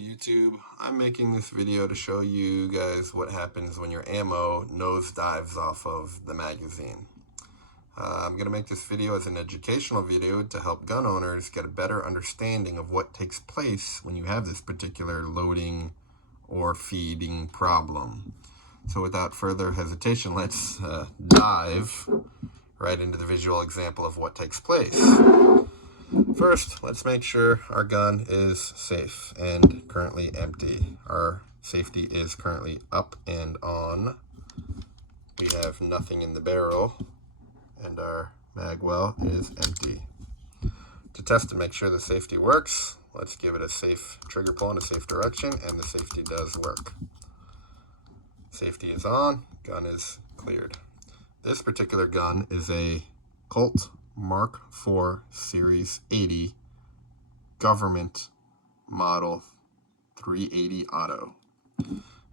YouTube. I'm making this video to show you guys what happens when your ammo nosedives off of the magazine. I'm going to make this video as an educational video to help gun owners get a better understanding of what takes place when you have this particular loading or feeding problem. So without further hesitation, let's dive right into the visual example of what takes place. First, let's make sure our gun is safe and currently empty. Our safety is currently up and on. We have nothing in the barrel, and our mag well is empty. To test and make sure the safety works, let's give it a safe trigger pull in a safe direction, and the safety does work. Safety is on, gun is cleared. This particular gun is a Colt Mark IV Series 80 government model 380 auto.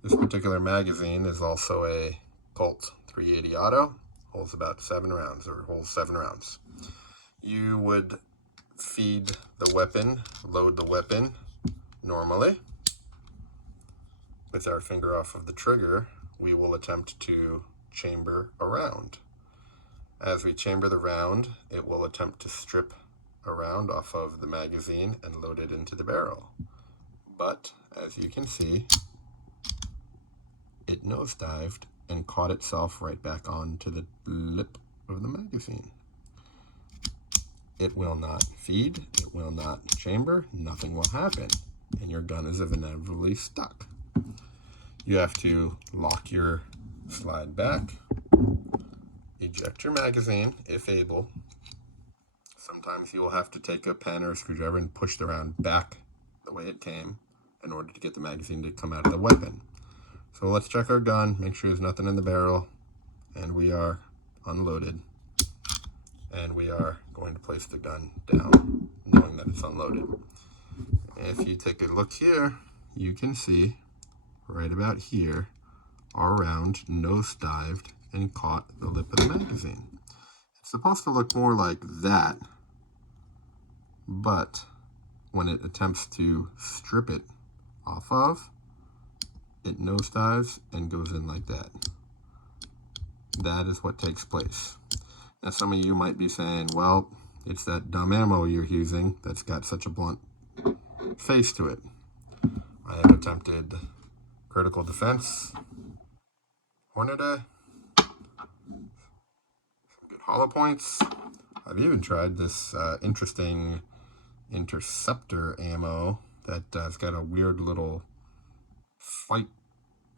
This particular magazine is also a Colt 380 auto, holds about 7 rounds, or holds 7 rounds. You would feed the weapon, load the weapon normally. With our finger off of the trigger, we will attempt to chamber a round. As we chamber the round, it will attempt to strip a round off of the magazine and load it into the barrel. But, as you can see, it nosedived and caught itself right back onto the lip of the magazine. It will not feed, it will not chamber, nothing will happen, and your gun is inevitably stuck. You have to lock your slide back, eject your magazine if able. Sometimes you will have to take a pen or a screwdriver and push the round back the way it came in order to get the magazine to come out of the weapon. So let's check our gun, make sure there's nothing in the barrel, and we are unloaded. And we are going to place the gun down, knowing that it's unloaded. If you take a look here, you can see right about here, our round nosedived and caught the lip of the magazine. It's supposed to look more like that, but when it attempts to strip it off of, it nosedives and goes in like that. That is what takes place. Now some of you might be saying, well, it's that dumb ammo you're using that's got such a blunt face to it. I have attempted critical defense, Hornady, some good hollow points. I've even tried this interesting interceptor ammo that has got a weird little fight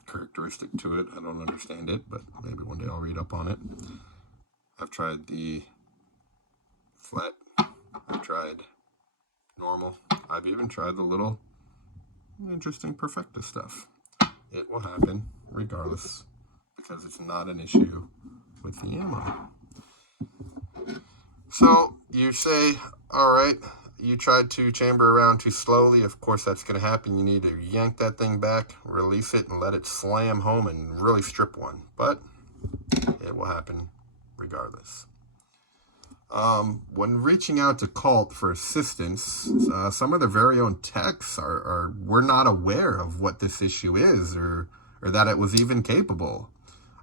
characteristic to it. I don't understand it, but maybe one day I'll read up on it. I've tried the flat, I've tried normal, I've even tried the little interesting perfecta stuff. It will happen regardless, because it's not an issue with the ammo. So you say, all right, you tried to chamber around too slowly. Of course that's going to happen. You need to yank that thing back, release it, and let it slam home and really strip one. But it will happen regardless. When reaching out to Colt for assistance, some of their very own techs were not aware of what this issue is, or that it was even capable.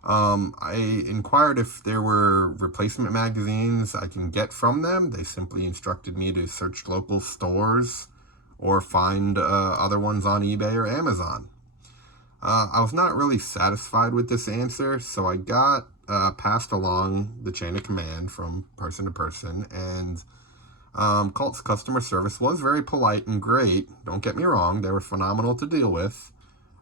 I inquired if there were replacement magazines I can get from them. They simply instructed me to search local stores or find other ones on eBay or Amazon. I was not really satisfied with this answer, so I got passed along the chain of command from person to person, and Colt's customer service was very polite and great. Don't get me wrong, they were phenomenal to deal with,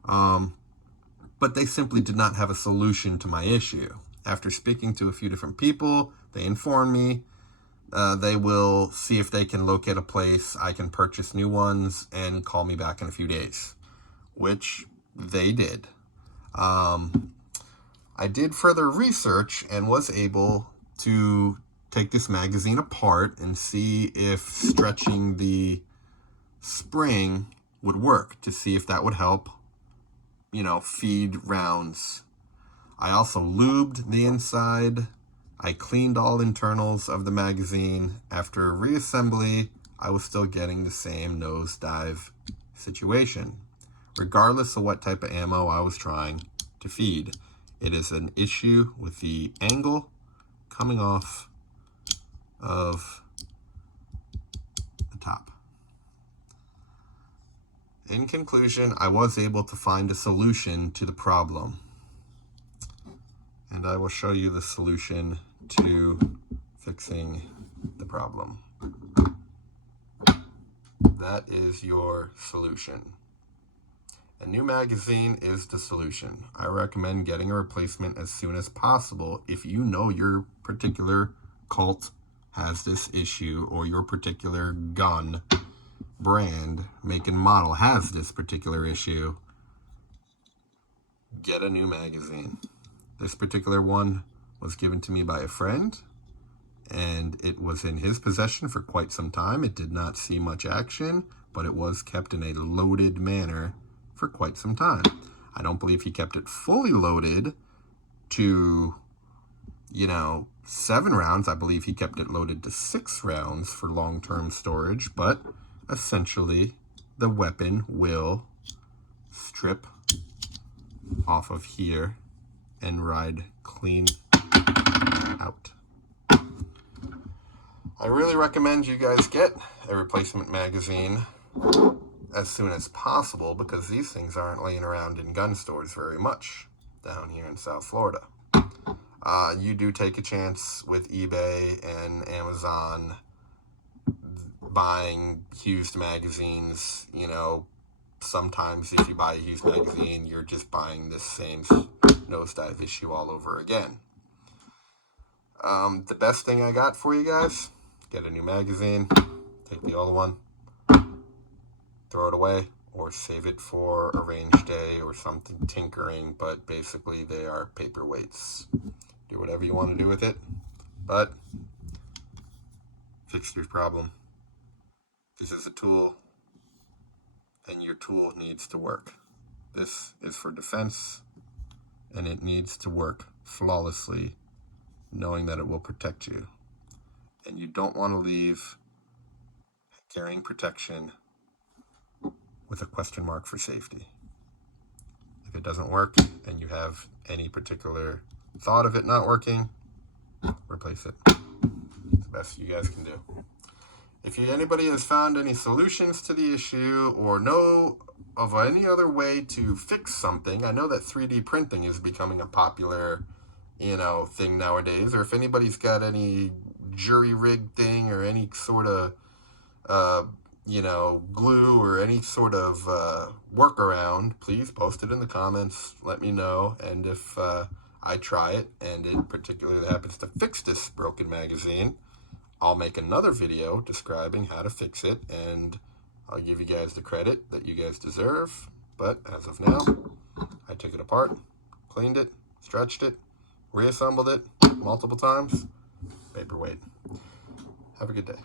but they simply did not have a solution to my issue. After speaking to a few different people, they informed me they will see if they can locate a place I can purchase new ones and call me back in a few days, which they did. I did further research and was able to take this magazine apart and see if stretching the spring would work, to see if that would help, feed rounds. I also lubed the inside. I cleaned all internals of the magazine. After reassembly, I was still getting the same nosedive situation, regardless of what type of ammo I was trying to feed. It is an issue with the angle coming off of the top. In conclusion, I was able to find a solution to the problem, and I will show you the solution to fixing the problem. That is your solution. A new magazine is the solution. I recommend getting a replacement as soon as possible if you know your particular Colt has this issue, or your particular gun brand, make and model has this particular issue. Get a new magazine. This particular one was given to me by a friend, and it was in his possession for quite some time. It did not see much action, but it was kept in a loaded manner for quite some time. I don't believe he kept it fully loaded to, 7 rounds. I believe he kept it loaded to 6 rounds for long-term storage, but essentially the weapon will strip off of here and ride clean out. I really recommend you guys get a replacement magazine as soon as possible, because these things aren't laying around in gun stores very much down here in South Florida. You do take a chance with eBay and Amazon buying used magazines. Sometimes if you buy a used magazine, you're just buying this same nosedive issue all over again. The best thing I got for you guys, get a new magazine, take the old one, throw it away, or save it for a range day or something tinkering, but basically they are paperweights. Do whatever you want to do with it, but fix your problem. This is a tool, and your tool needs to work. This is for defense, and it needs to work flawlessly, knowing that it will protect you. And you don't want to leave carrying protection with a question mark for safety. If it doesn't work and you have any particular thought of it not working, replace it. It's the best you guys can do. If anybody has found any solutions to the issue or know of any other way to fix something, I know that 3D printing is becoming a popular, thing nowadays. Or if anybody's got any jury-rigged thing or any sort of, glue or any sort of workaround, please post it in the comments. Let me know. And if I try it and it particularly happens to fix this broken magazine, I'll make another video describing how to fix it, and I'll give you guys the credit that you guys deserve. But as of now, I took it apart, cleaned it, stretched it, reassembled it multiple times, paperweight. Have a good day.